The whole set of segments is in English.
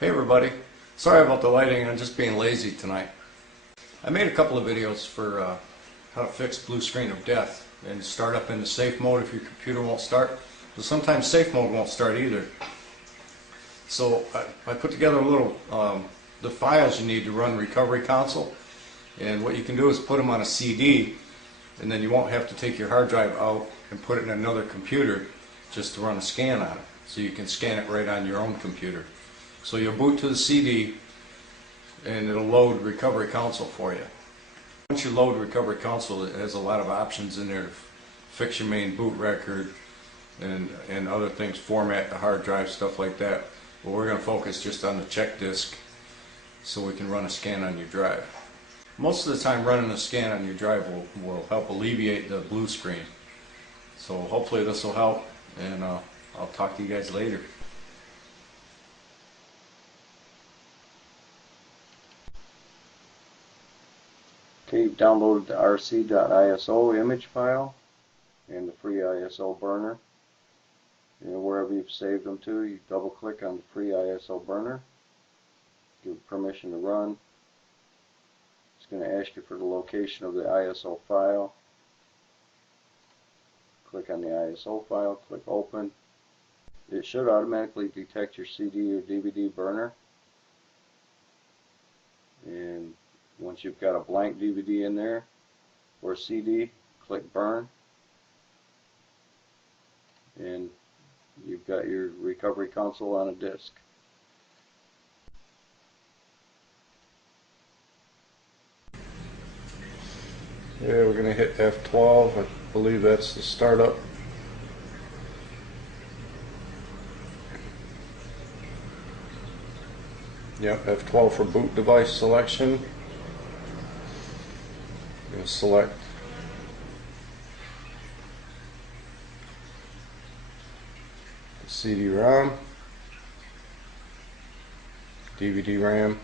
Hey everybody, sorry about the lighting, I'm just being lazy tonight. I made a couple of videos for how to fix blue screen of death and start up into safe mode if your computer won't start. But sometimes safe mode won't start either. So I put together a little, the files you need to run Recovery Console, and what you can do is put them on a CD, and then you won't have to take your hard drive out and put it in another computer just to run a scan on it. So you can scan it right on your own computer. So you'll boot to the CD and it'll load Recovery Console for you. Once you load Recovery Console, it has a lot of options in there to fix your main boot record and other things, format the hard drive, stuff like that. But we're going to focus just on the check disk so we can run a scan on your drive. Most of the time running a scan on your drive will help alleviate the blue screen. So hopefully this will help, and I'll talk to you guys later. Okay, you've downloaded the rc.iso image file and the free ISO burner. And wherever you've saved them to, you double click on the free ISO burner, give it permission to run. It's going to ask you for the location of the ISO file. Click on the ISO file, click open. It should automatically detect your CD or DVD burner. And once you've got a blank DVD in there or CD, click burn, and you've got your Recovery Console on a disk. Yeah, we're going to hit F12. I believe that's the startup. Yep, F12 for boot device selection. I'm going to select the CD-ROM, DVD-RAM,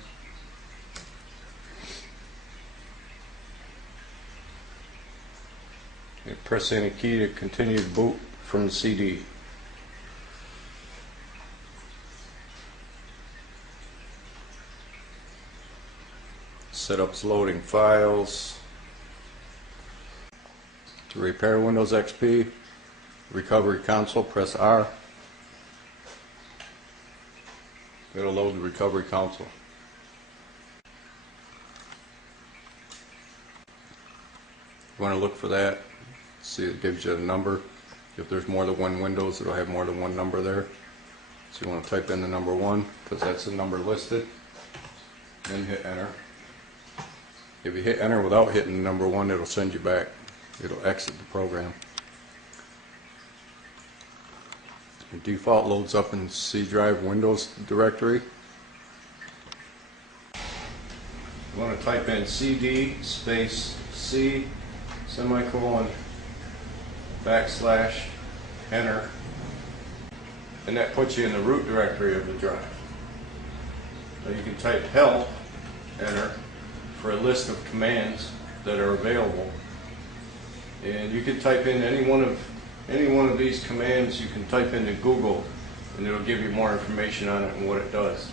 and press any key to continue to boot from the CD. Setup's loading files. To repair Windows XP, Recovery Console, press R. It'll load the Recovery Console. You want to look for that. See, it gives you a number. If there's more than one Windows, it'll have more than one number there. So you want to type in the number 1 because that's the number listed. Then hit enter. If you hit enter without hitting the number 1, it'll send you back. It'll exit the program. Your default loads up in C drive Windows directory. You want to type in CD space C semicolon backslash enter, and that puts you in the root directory of the drive. Now you can type help enter for a list of commands that are available, and you can type in any one of these commands. You can type into Google and it'll give you more information on it and what it does.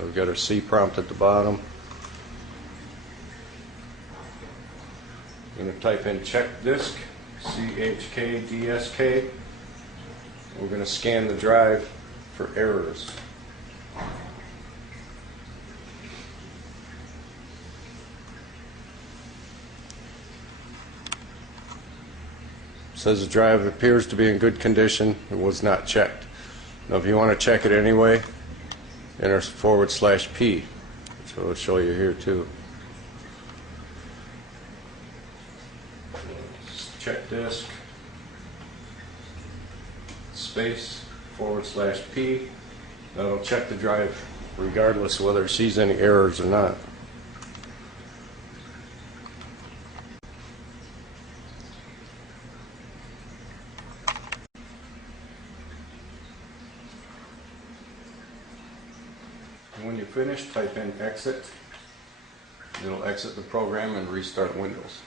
We've got our C prompt at the bottom. I'm going to type in check disk, CHKDSK. We're going to scan the drive for errors. It says the drive appears to be in good condition. It was not checked. Now if you want to check it anyway, enter /P. So it'll show you here too. Check disk space /P. That'll check the drive regardless of whether it sees any errors or not. And when you're finished, type in exit. It'll exit the program and restart Windows.